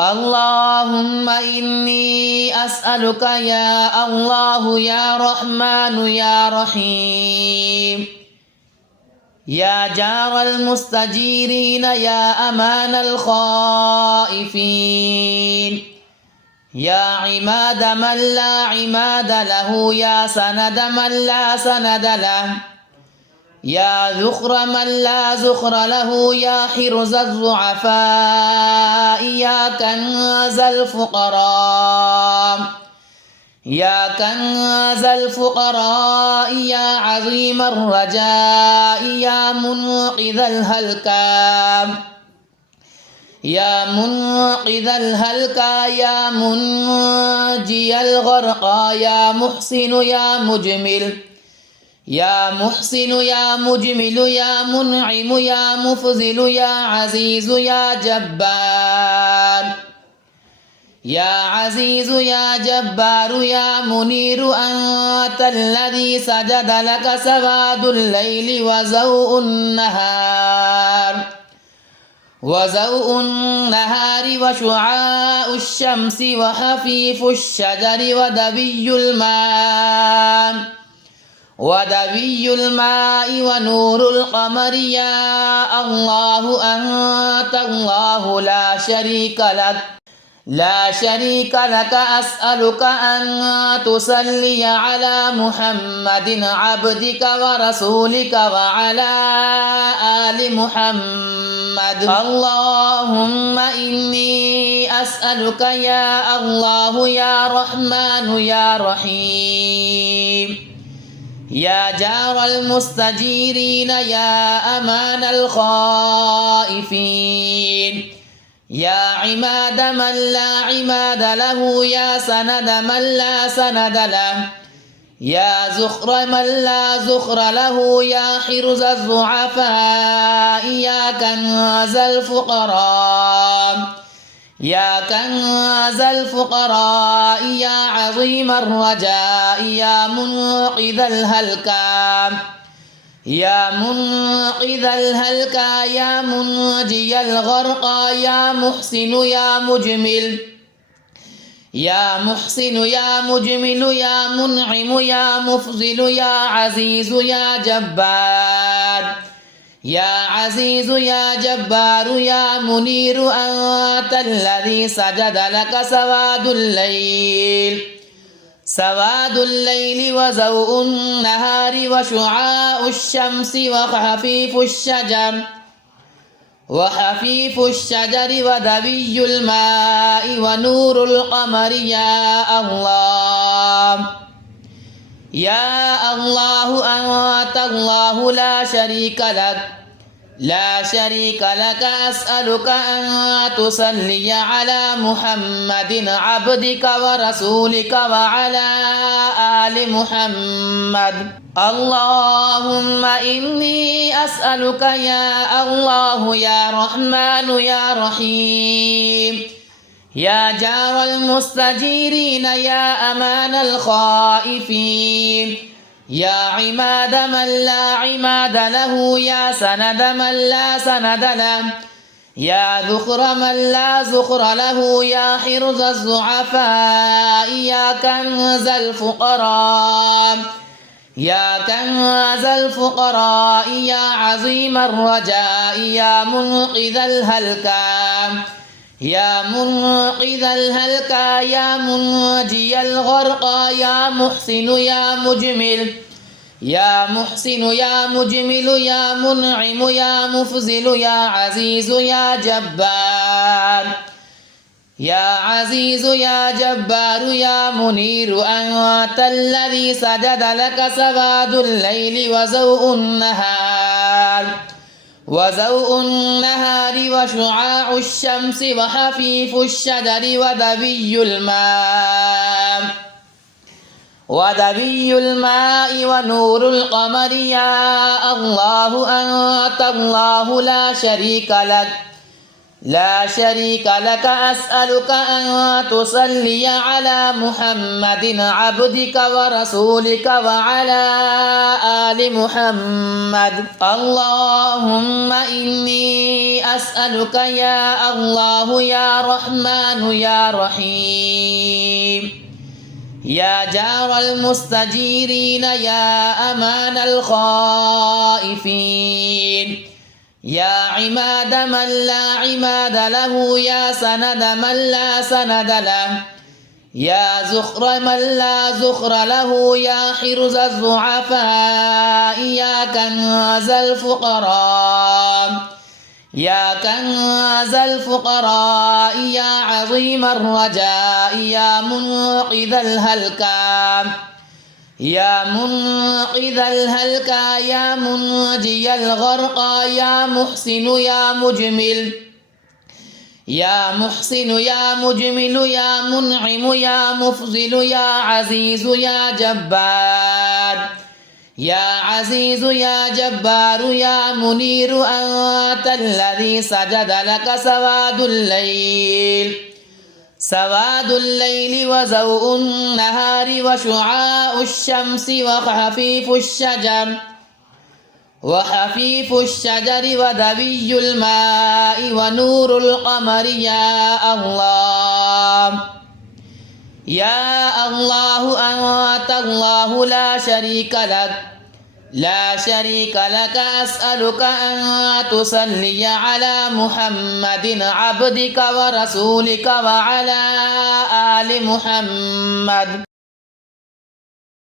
اللهم إني أسألك يا الله يا رحمن يا رحيم يا جار المستجيرين يا أمان الخائفين يا عماد من لا عماد له يا سند من لا سند له يا ذخر من لا ذخر له يا حرز الضعفاء يا كنز الفقراء يا كنز الفقراء يا عظيم الرجاء يا منقذ الهلكى يا منقذ الهلكى يا منجي الغرقى يا محسن يا مجمل يا محسن يا مجمل يا منعم يا مفضل يا عزيز يا جبار يا عزيز يا جبار يا منير أنت الذي سجد لك سواد الليل وزوء النهار وشعاع الشمس وخفيف الشجر ودبي الماء ونور القمر يا الله أنت الله لا شريك لك أسألك أن تصلي على محمد عبدك ورسولك وعلى آل محمد. اللهم إني أسألك يا الله يا رحمن يا رحيم يا جار المستجيرين يا أمان الخائفين يا عماد من لا عماد له يا سند من لا سند له يا زخر من لا زخر له يا حرز الضعفاء يا كنز الفقراء يا كنز الفقراء يا عظيم الرجاء يا منقذ الهلكى يا منقذ الهلكى يا منجي الغرقى يا محسن يا مجمل يا محسن يا مجمل يا منعم يا مفضل يا عزيز يا جبار يا عزيز يا جبار يا منير أنت الذي سجد لك سواد الليل وزوء النهار وشعاع الشمس وخفيف الشجر ودبي الماء ونور القمر يا الله يا الله أنت الله لا شريك لك أسألك أن تصلي على محمد عبدك ورسولك وعلى آل محمد. اللهم إني أسألك يا الله يا رحمن يا رحيم يا جار المستجيرين يا أمان الخائفين يا عماد من لا عماد له يا سند من لا سند له يا ذخر من لا ذخر له يا حرز الضعفاء يا كنز الفقراء يا عظيم الرجاء يا منقذ الهلكى يا منجي الغرقى يا محسن يا مجمل يا منعم يا مفضل يا عزيز يا جبار يا منير أنت الذي سجد لك سواد الليل وزوء النهار وشعاع الشمس وخفيف الشجر ودبي الماء ونور القمر يا الله أنت الله لا شريك لك لا شريك لك أسألك أن تصلي على محمد عبدك ورسولك وعلى آل محمد. اللهم إني أسألك يا الله يا رحمن يا رحيم يا جار المستجيرين يا أمان الخائفين يا عماد من لا عماد له يا سند من لا سند له يا زخر من لا زخر له يا حرز الضعفاء يا كنز الفقراء يا كنز الفقراء يا عظيم الرجاء يا منقذ الهلكى يا منقذ الهلكى يا منجي الغرقى يا محسن يا مجمل يا محسن يا مجمل يا منعم يا مفضل يا عزيز يا جبار يا عزيز يا جبار يا منير أنت الذي سجد لك سواد الليل وزوء النهار وشعاع الشمس وخفيف الشجر ودبي الماء ونور القمر يا الله يا الله أنت الله لا شريك لك أسألك أن تصلي على محمد عبدك ورسولك وعلى آل محمد.